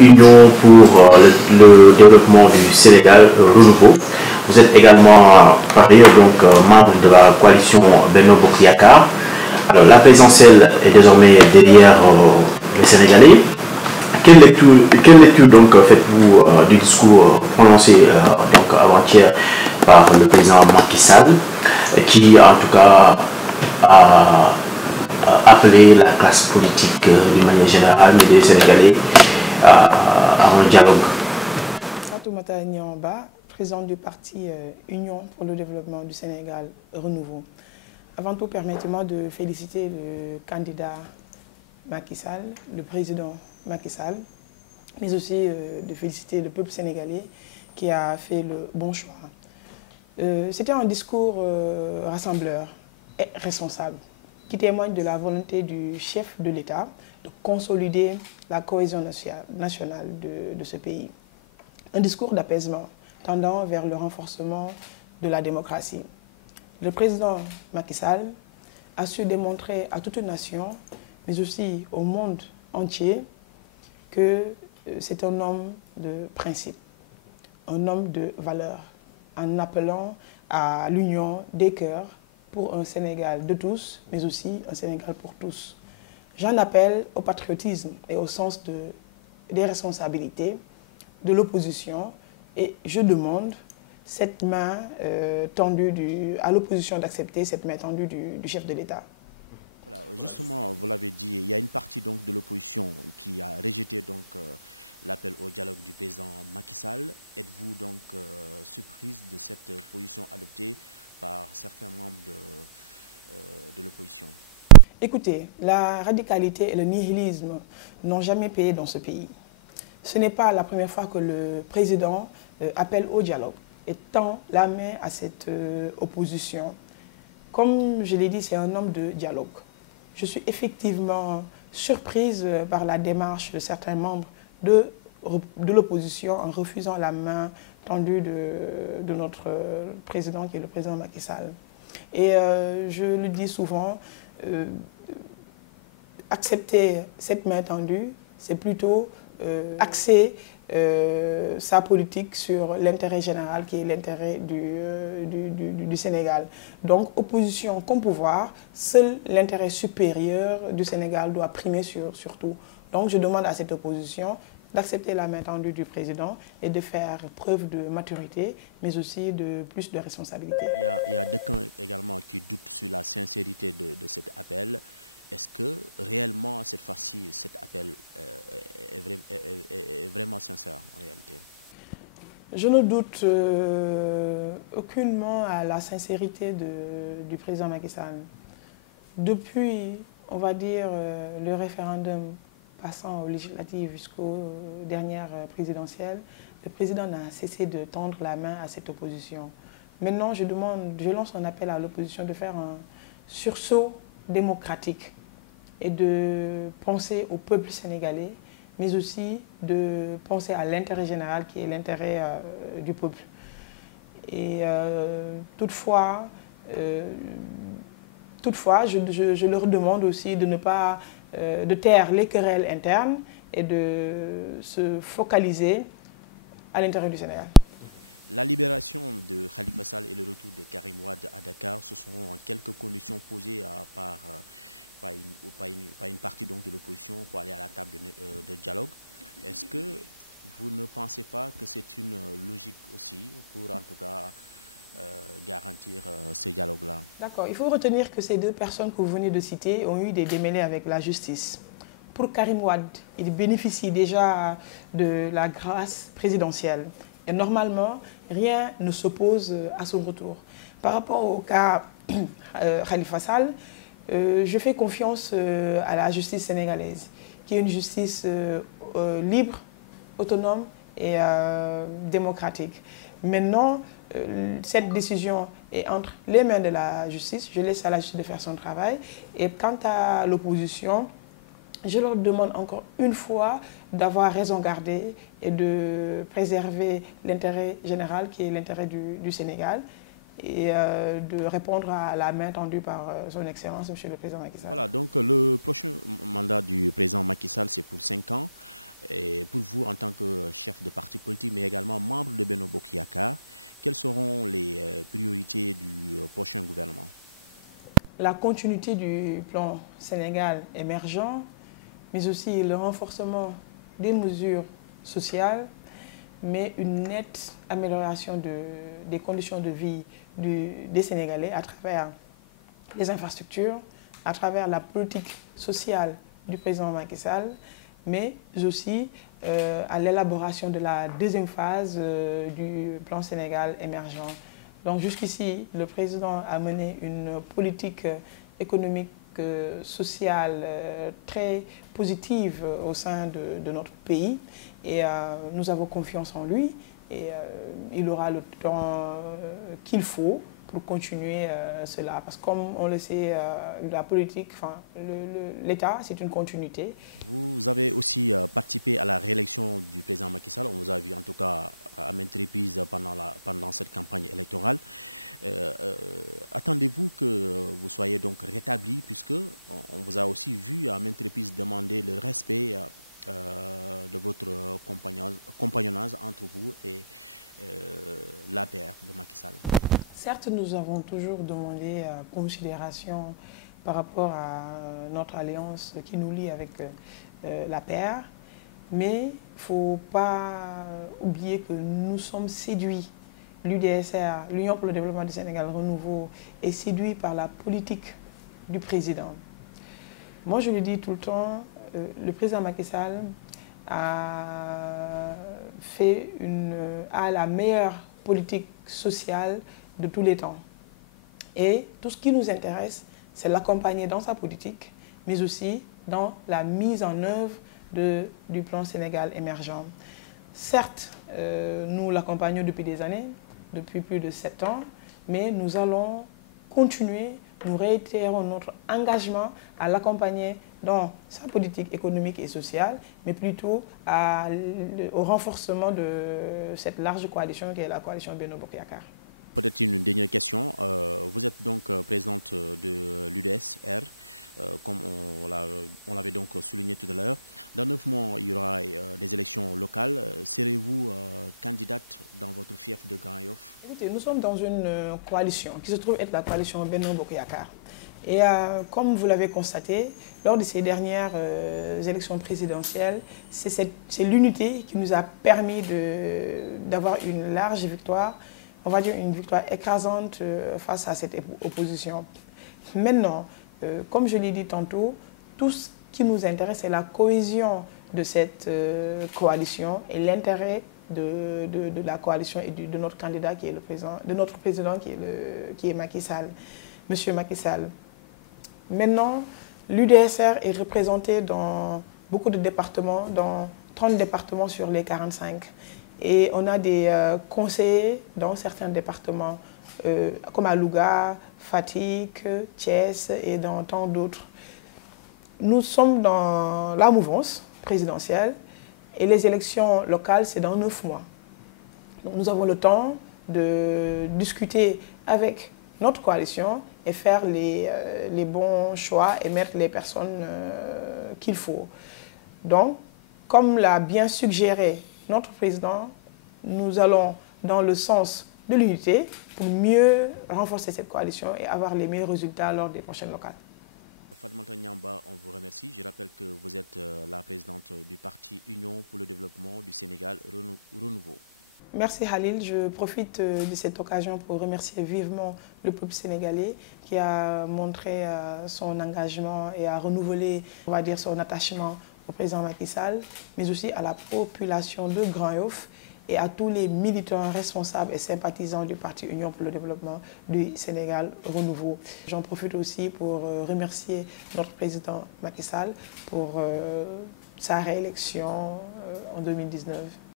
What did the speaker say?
Union pour le développement du Sénégal Renouveau. Vous êtes également par ailleurs donc membre de la coalition Benno Bokk Yakaar. Alors la présidentielle est désormais derrière les Sénégalais. Quelle lecture donc faites-vous du discours prononcé donc avant-hier par le président Macky Sall, qui en tout cas a appelé la classe politique d'une manière générale, mais des Sénégalais, à un dialogue? Fatoumata Niamba, présidente du parti Union pour le développement du Sénégal Renouveau. Avant tout, permettez-moi de féliciter le candidat Macky Sall, le président Macky Sall, mais aussi de féliciter le peuple sénégalais qui a fait le bon choix. C'était un discours rassembleur et responsable qui témoigne de la volonté du chef de l'État de consolider la cohésion nationale de ce pays. Un discours d'apaisement tendant vers le renforcement de la démocratie. Le président Macky Sall a su démontrer à toute une nation, mais aussi au monde entier, que c'est un homme de principe, un homme de valeur, en appelant à l'union des cœurs pour un Sénégal de tous, mais aussi un Sénégal pour tous. J'en appelle au patriotisme et au sens des responsabilités de l'opposition et je demande cette main tendue à l'opposition d'accepter cette main tendue du chef de l'État. Voilà. Écoutez, la radicalité et le nihilisme n'ont jamais payé dans ce pays. Ce n'est pas la première fois que le président appelle au dialogue et tend la main à cette opposition. Comme je l'ai dit, c'est un homme de dialogue. Je suis effectivement surprise par la démarche de certains membres de l'opposition en refusant la main tendue de notre président, qui est le président Macky Sall. Et je le dis souvent, accepter cette main tendue, c'est plutôt axer sa politique sur l'intérêt général qui est l'intérêt du Sénégal. Donc, opposition comme pouvoir, seul l'intérêt supérieur du Sénégal doit primer sur tout. Donc, je demande à cette opposition d'accepter la main tendue du président et de faire preuve de maturité, mais aussi de plus de responsabilité. Je ne doute aucunement à la sincérité du président Macky Sall. Depuis, on va dire, le référendum passant aux législatives jusqu'aux dernières présidentielles, le président n'a cessé de tendre la main à cette opposition. Maintenant, je lance un appel à l'opposition de faire un sursaut démocratique et de penser au peuple sénégalais, mais aussi de penser à l'intérêt général qui est l'intérêt du peuple. Et toutefois, je leur demande aussi de ne pas de taire les querelles internes et de se focaliser à l'intérêt du Sénégal. D'accord, il faut retenir que ces deux personnes que vous venez de citer ont eu des démêlés avec la justice. Pour Karim Wade, il bénéficie déjà de la grâce présidentielle. Et normalement, rien ne s'oppose à son retour. Par rapport au cas Khalifa Sall, je fais confiance à la justice sénégalaise, qui est une justice libre, autonome et démocratique. Maintenant, cette décision est entre les mains de la justice. Je laisse à la justice de faire son travail. Et quant à l'opposition, je leur demande encore une fois d'avoir raison gardée et de préserver l'intérêt général qui est l'intérêt du Sénégal et de répondre à la main tendue par son Excellence, M. le Président Macky Sall. la continuité du plan Sénégal émergent, mais aussi le renforcement des mesures sociales, mais une nette amélioration des conditions de vie des Sénégalais à travers les infrastructures, à travers la politique sociale du président Macky Sall, mais aussi à l'élaboration de la deuxième phase du plan Sénégal émergent. Donc jusqu'ici, le président a mené une politique économique, sociale très positive au sein de notre pays et nous avons confiance en lui et il aura le temps qu'il faut pour continuer cela. Parce que comme on le sait, la politique, enfin, l'État, c'est une continuité. Certes, nous avons toujours demandé considération par rapport à notre alliance qui nous lie avec la paire, mais il ne faut pas oublier que nous sommes séduits. L'UDSR, l'Union pour le développement du Sénégal Renouveau, est séduit par la politique du président. Moi, je le dis tout le temps, le président Macky Sall a la meilleure politique sociale de tous les temps. Et tout ce qui nous intéresse, c'est l'accompagner dans sa politique, mais aussi dans la mise en œuvre du plan Sénégal émergent. Certes, nous l'accompagnons depuis des années, depuis plus de 7 ans, mais nous allons continuer, nous réitérons notre engagement à l'accompagner dans sa politique économique et sociale, mais plutôt au renforcement de cette large coalition qui est la coalition Benno Bokk Yakaar. Écoutez, nous sommes dans une coalition qui se trouve être la coalition Benno Bokk Yakaar. Et comme vous l'avez constaté, lors de ces dernières élections présidentielles, c'est l'unité qui nous a permis d'avoir une large victoire, on va dire une victoire écrasante face à cette opposition. Maintenant, comme je l'ai dit tantôt, tout ce qui nous intéresse, c'est la cohésion de cette coalition et l'intérêt de la coalition et de notre candidat qui est le président, de notre président qui est Macky Sall, Monsieur Macky Sall. Maintenant, l'UDSR est représenté dans beaucoup de départements, dans 30 départements sur les 45. Et on a des conseillers dans certains départements, comme à Louga, Fatick, Thiès et dans tant d'autres. Nous sommes dans la mouvance présidentielle et les élections locales, c'est dans 9 mois. Donc nous avons le temps de discuter avec notre coalition et faire les bons choix et mettre les personnes qu'il faut. Donc, comme l'a bien suggéré notre président, nous allons dans le sens de l'unité pour mieux renforcer cette coalition et avoir les meilleurs résultats lors des prochaines locales. Merci Khalil, je profite de cette occasion pour remercier vivement le peuple sénégalais qui a montré son engagement et a renouvelé, on va dire, son attachement au président Macky Sall, mais aussi à la population de Grand Yoff et à tous les militants responsables et sympathisants du parti Union pour le développement du Sénégal Renouveau. J'en profite aussi pour remercier notre président Macky Sall pour sa réélection en 2019.